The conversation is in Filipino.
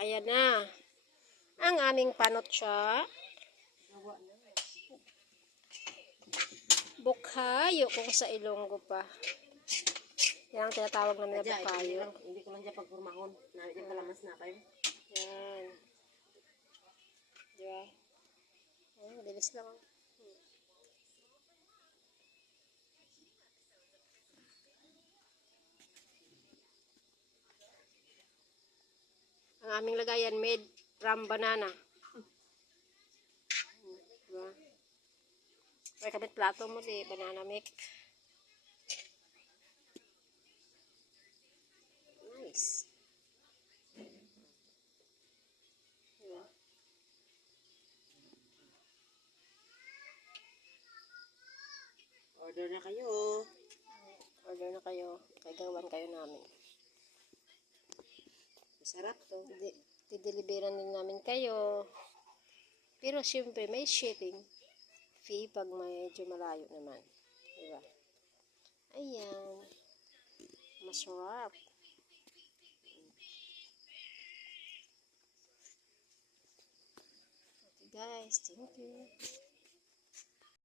Ayan na. Ang aming panotsa. Bukhayo kung sa Ilonggo pa. Yan ang tinatawag namin na bukhayo. Hindi ko lang dyan pagpurmahon. Narinig pala mas na kayo. Yan. Diba? Bilis lang. Ang aming lagayan made from banana. Diba? May kabit plato mo di, banana milk. Nice. Diba? Order na kayo. Order na kayo. Kagawan kayo namin. Masarap to. Dideliveran din namin kayo. Pero siyempre may shipping fee pag medyo malayo naman. Diba? Ayan. Masarap. Okay guys, thank you.